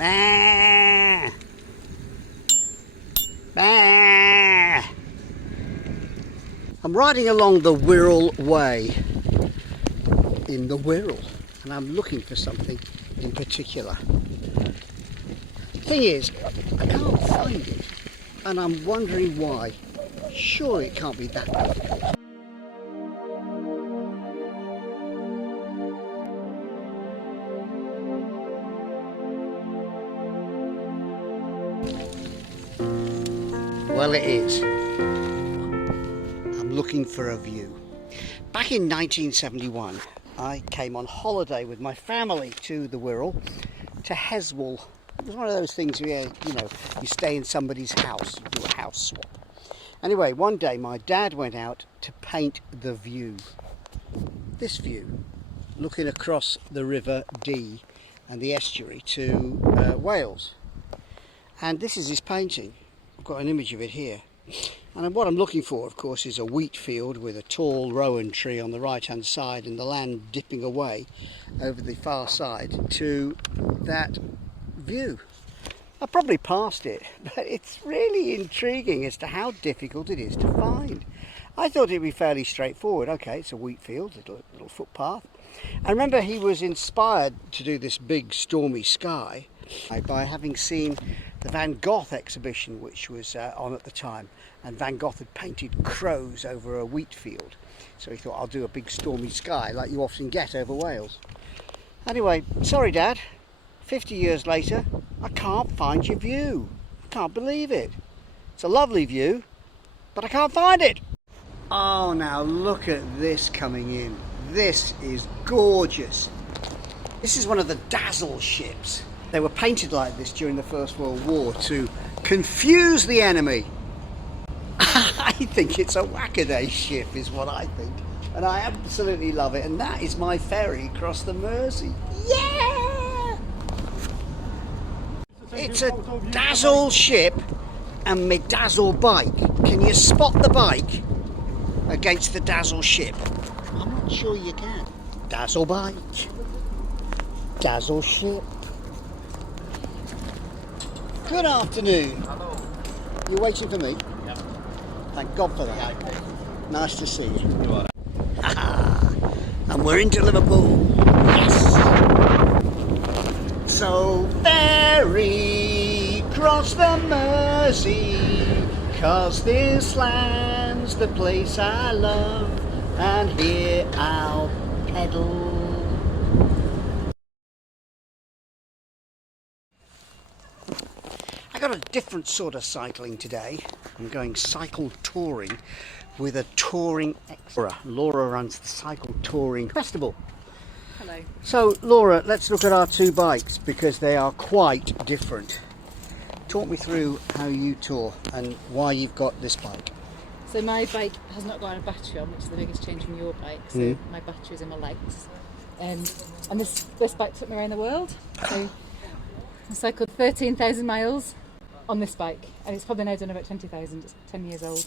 Bah! Bah! I'm riding along the Wirral Way in the Wirral, and I'm looking for something in particular. Thing is, I can't find it, and I'm wondering why. Surely it can't be that difficult. Well, it is. I'm looking for a view. Back in 1971, I came on holiday with my family to the Wirral, to Heswall. It was one of those things where, you know, you stay in somebody's house, you do a house swap. Anyway, one day my dad went out to paint the view. This view, looking across the River Dee and the estuary to Wales. And this is his painting. I've got an image of it here. And what I'm looking for, of course, is a wheat field with a tall rowan tree on the right hand side and the land dipping away over the far side to that view. I probably passed it, but it's really intriguing as to how difficult it is to find. I thought it'd be fairly straightforward. Okay, it's a wheat field, little footpath. I remember he was inspired to do this big stormy sky by having seen the Van Gogh exhibition, which was on at the time, and Van Gogh had painted crows over a wheat field. So he thought, I'll do a big stormy sky like you often get over Wales. Anyway, sorry Dad, 50 years later, I can't find your view. I can't believe it. It's a lovely view, but I can't find it. Oh, now look at this coming in. This is gorgeous. This is one of the Dazzle ships. They were painted like this during the First World War to confuse the enemy. I think it's a whackaday ship is what I think. And I absolutely love it. And that is my ferry across the Mersey. Yeah! It's a Dazzle ship and my Dazzle bike. Can you spot the bike against the Dazzle ship? I'm not sure you can. Dazzle bike. Dazzle ship. Good afternoon. Hello. You waiting for me? Yep. Thank God for that. Nice to see you. You are. And we're into Liverpool. Yes. So ferry cross the Mersey, 'cause this land's the place I love, and here I'll pedal. I got a different sort of cycling today. I'm going cycle touring with a touring extra. Laura runs the Cycle Touring Festival. Hello. So Laura, let's look at our two bikes because they are quite different. Talk me through how you tour and why you've got this bike. So my bike has not got a battery on, which is the biggest change from your bike. So my battery's in my legs. And this bike took me around the world. So I cycled 13,000 miles on this bike, and it's probably now done about 20,000. It's 10 years old,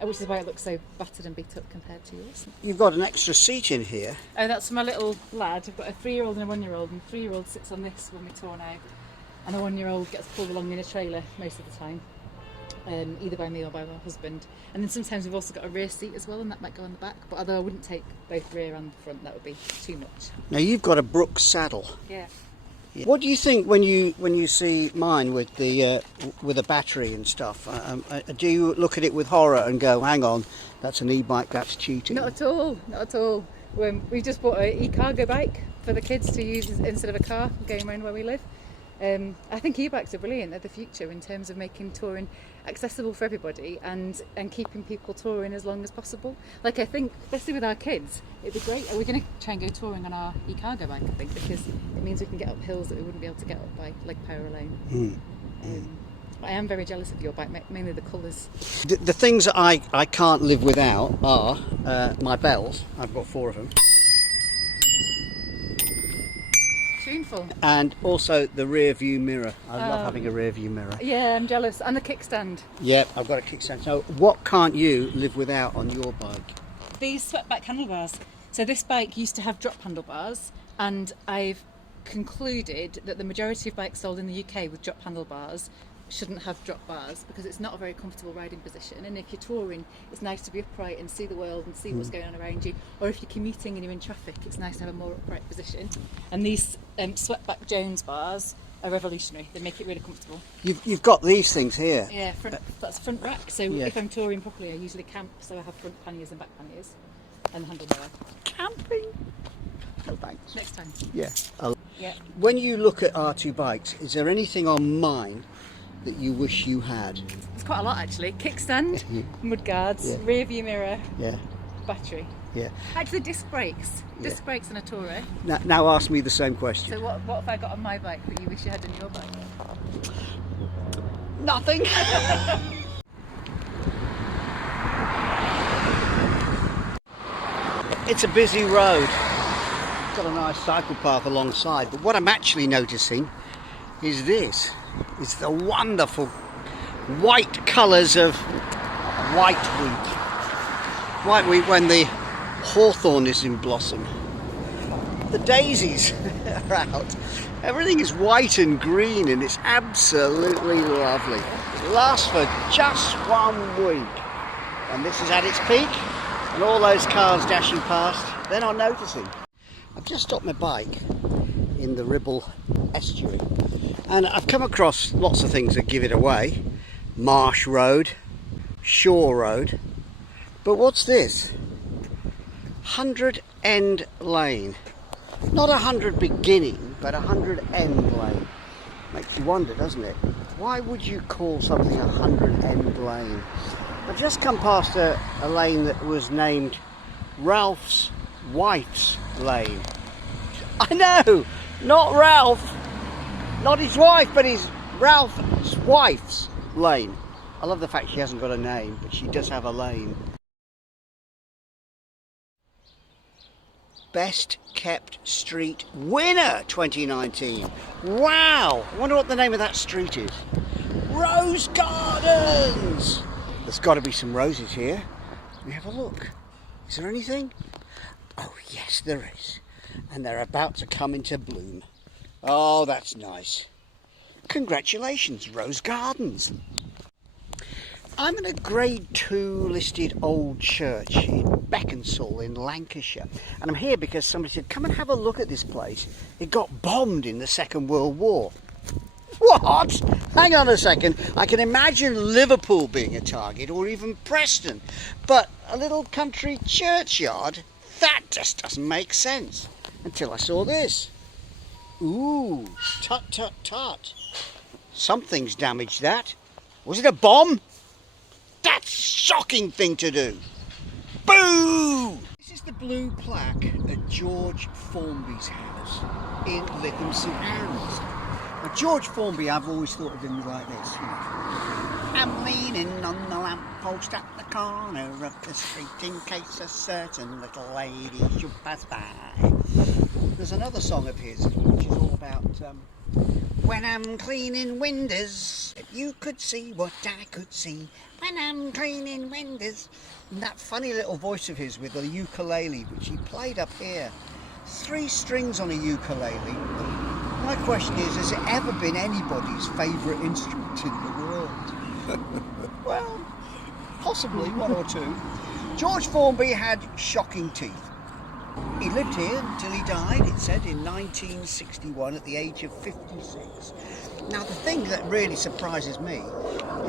which is why it looks so battered and beat up compared to yours. You've got an extra seat in here. Oh, that's for my little lad. I've got a 3-year-old and a 1-year-old, and the 3-year-old sits on this when we tour now, and the 1-year-old gets pulled along in a trailer most of the time, either by me or by my husband. And then sometimes we've also got a rear seat as well, and that might go on the back, but although I wouldn't take both rear and front, that would be too much. Now you've got a Brooks saddle. Yeah. What do you think when you see mine with the battery and stuff? Do you look at it with horror and go, "Hang on, that's an e-bike, that's cheating"? Not at all, not at all. We just bought an e-cargo bike for the kids to use instead of a car going around where we live. I think e-bikes are brilliant. They're the future in terms of making touring accessible for everybody and keeping people touring as long as possible. Like, I think, especially with our kids, it'd be great. We're going to try and go touring on our e-cargo bike, I think, because it means we can get up hills that we wouldn't be able to get up by leg power alone. But I am very jealous of your bike, mainly the colours. The things that I can't live without are my bells. I've got 4 of them. Tuneful. And also the rear view mirror. I love having a rear view mirror. Yeah, I'm jealous. And the kickstand. Yep, I've got a kickstand. So what can't you live without on your bike? These swept back handlebars. So this bike used to have drop handlebars, and I've concluded that the majority of bikes sold in the UK with drop handlebars shouldn't have drop bars because it's not a very comfortable riding position, and if you're touring it's nice to be upright and see the world and see what's going on around you, or if you're commuting and you're in traffic it's nice to have a more upright position. And these swept-back Jones bars are revolutionary. They make it really comfortable. You've got these things here. Yeah, that's front rack, so Yeah. if I'm touring properly I usually camp, so I have front panniers and back panniers and handlebar. Camping. Oh, thanks. Next time. Yeah. Yeah. When you look at R2 bikes, is there anything on mine that you wish you had? It's quite a lot actually. Kickstand, Yeah. mud guards, Yeah. rear view mirror, Yeah. battery. Yeah. Actually disc brakes. Yeah. Disc brakes on a tourer. Now ask me the same question. So what have I got on my bike that you wish you had on your bike? Nothing. It's a busy road. Got a nice cycle path alongside, but what I'm actually noticing is this. It's the wonderful white colours of white wheat. White wheat when the hawthorn is in blossom. The daisies are out. Everything is white and green and it's absolutely lovely. It lasts for just 1 week. And this is at its peak and all those cars dashing past, they're not noticing. I've just stopped my bike in the Wirral estuary and I've come across lots of things that give it away. Marsh Road, Shore Road, but what's this? 100 End Lane. Not 100 beginning, but 100 End Lane. Makes you wonder, doesn't it? Why would you call something 100 End Lane? I've just come past a lane that was named Ralph's Wife's Lane. I know, not Ralph, not his wife, but his Ralph's wife's lane. I love the fact she hasn't got a name, but she does have a lane. Best kept street winner 2019. Wow, I wonder what the name of that street is. Rose Gardens. There's got to be some roses here. Let me have a look. Is there anything? Oh yes, there is. And they're about to come into bloom. Oh, that's nice. Congratulations, Rose Gardens. I'm in a grade 2 listed old church in Beaconsall in Lancashire. And I'm here because somebody said, come and have a look at this place. It got bombed in the Second World War. What? Hang on a second. I can imagine Liverpool being a target, or even Preston. But a little country churchyard? That just doesn't make sense. Until I saw this. Ooh, tut tut tut. Something's damaged that. Was it a bomb? That's a shocking thing to do. Boo! This is the blue plaque at George Formby's house in Lytham St Anne's. Now, George Formby, I've always thought of him like this. You know. I'm leaning on the lamppost at the corner of the street in case a certain little lady should pass by. There's another song of his which is all about when I'm cleaning windows, if you could see what I could see when I'm cleaning windows. And that funny little voice of his with the ukulele, which he played up here. 3 strings on a ukulele. My question is, has it ever been anybody's favourite instrument in the world? Well, possibly 1 or 2. George Formby had shocking teeth. He lived here until he died, it said, in 1961 at the age of 56. Now, the thing that really surprises me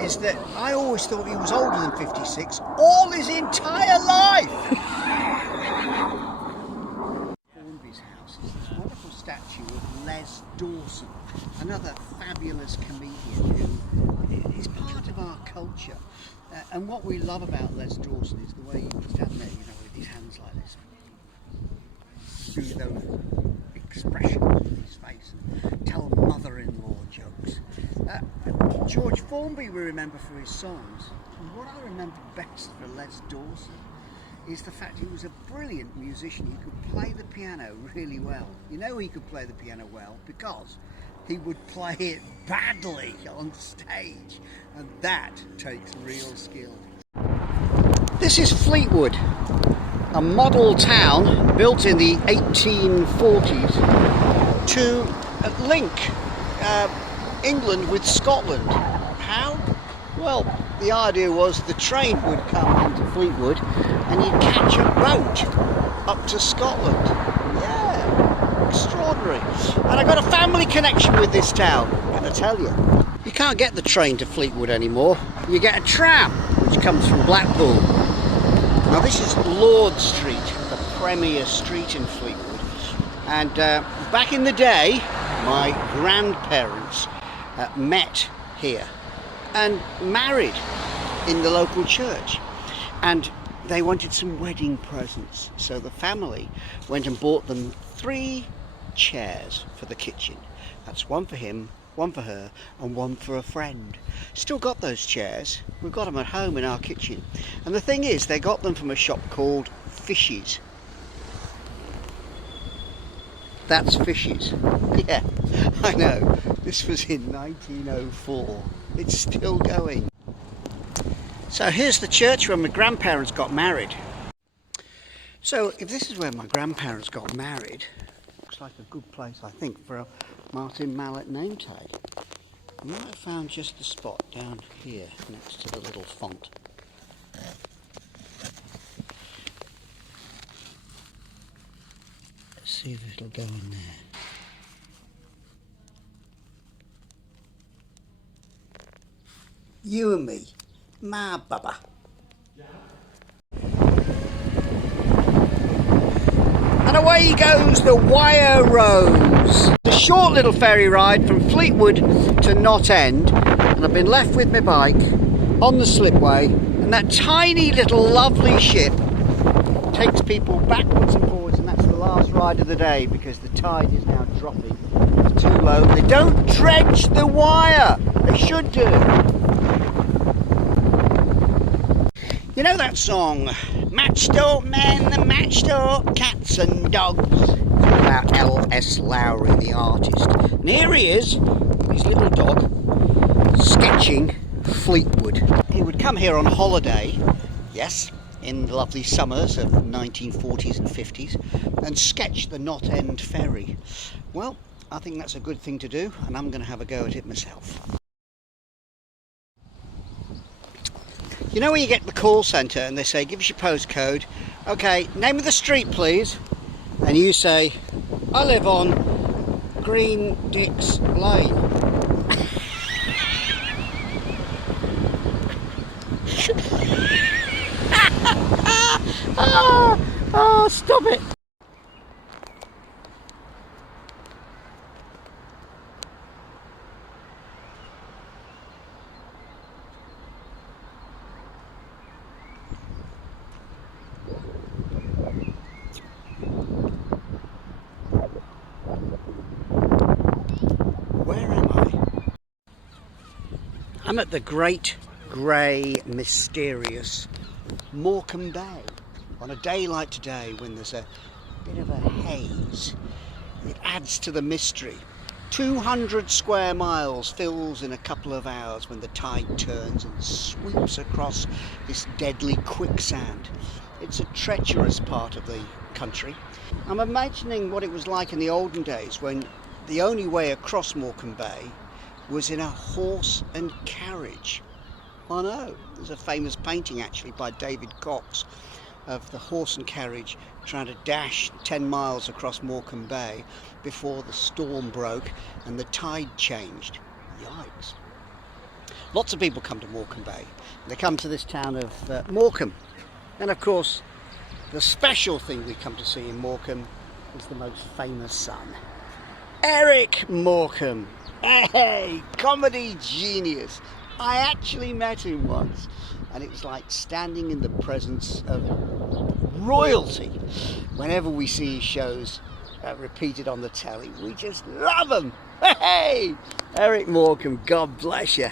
is that I always thought he was older than 56 all his entire life. Formby's house is this wonderful statue of Les Dawson, another fabulous comedian who is part of our culture. And what we love about Les Dawson is the way he would stand there, you know, with his hands like this. Do those expressions with his face and tell mother-in-law jokes. George Formby we remember for his songs, and what I remember best for Les Dawson is the fact he was a brilliant musician. He could play the piano really well. You know he could play the piano well because he would play it badly on stage, and that takes real skill. This is Fleetwood, a model town built in the 1840s to link England with Scotland. How? Well, the idea was the train would come into Fleetwood and you'd catch a boat up to Scotland. Yeah, extraordinary. And I got a family connection with this town, I'm going to tell you. You can't get the train to Fleetwood anymore. You get a tram, which comes from Blackpool. Now this is Lord Street, the premier street in Fleetwood. And back in the day, my grandparents met here and married in the local church, and they wanted some wedding presents, so the family went and bought them 3 chairs for the kitchen. That's one for him, one for her, and one for a friend. Still got those chairs. We've got them at home in our kitchen. And the thing is, they got them from a shop called Fishes. That's Fishes. Yeah, I know. This was in 1904. It's still going. So here's the church where my grandparents got married. So if this is where my grandparents got married, looks like a good place, I think, for a Martin Mallet name tag. I might have found just the spot down here next to the little font. Let's see if it'll go in there. You and me, my baba. And away goes the Wire Rose. A short little ferry ride from Fleetwood to Knott End, and I've been left with my bike on the slipway, and that tiny little lovely ship takes people backwards and forwards, and that's the last ride of the day because the tide is now dropping. It's too low. They don't dredge the wire. They should do. You know that song, Matchstalk Men, the Matchstalk Cats and Dogs? It's about L.S. Lowry, the artist. And here he is, his little dog, sketching Fleetwood. He would come here on holiday, yes, in the lovely summers of 1940s and 50s, and sketch the Knott End Ferry. Well, I think that's a good thing to do, and I'm going to have a go at it myself. You know when you get to the call centre and they say, give us your postcode, okay, name of the street please, and you say, I live on Green Dix Lane. Oh, stop it. I'm at the great, grey, mysterious Morecambe Bay on a day like today when there's a bit of a haze. It adds to the mystery. 200 square miles fills in a couple of hours when the tide turns and sweeps across this deadly quicksand. It's a treacherous part of the country. I'm imagining what it was like in the olden days when the only way across Morecambe Bay was in a horse and carriage. I know, there's a famous painting actually by David Cox of the horse and carriage trying to dash 10 miles across Morecambe Bay before the storm broke and the tide changed. Yikes. Lots of people come to Morecambe Bay. They come to this town of Morecambe. And of course, the special thing we come to see in Morecambe is the most famous son, Eric Morecambe. Hey, comedy genius. I actually met him once, and it was like standing in the presence of royalty. Whenever we see his shows repeated on the telly, we just love them. Hey, Eric Morecambe, God bless you.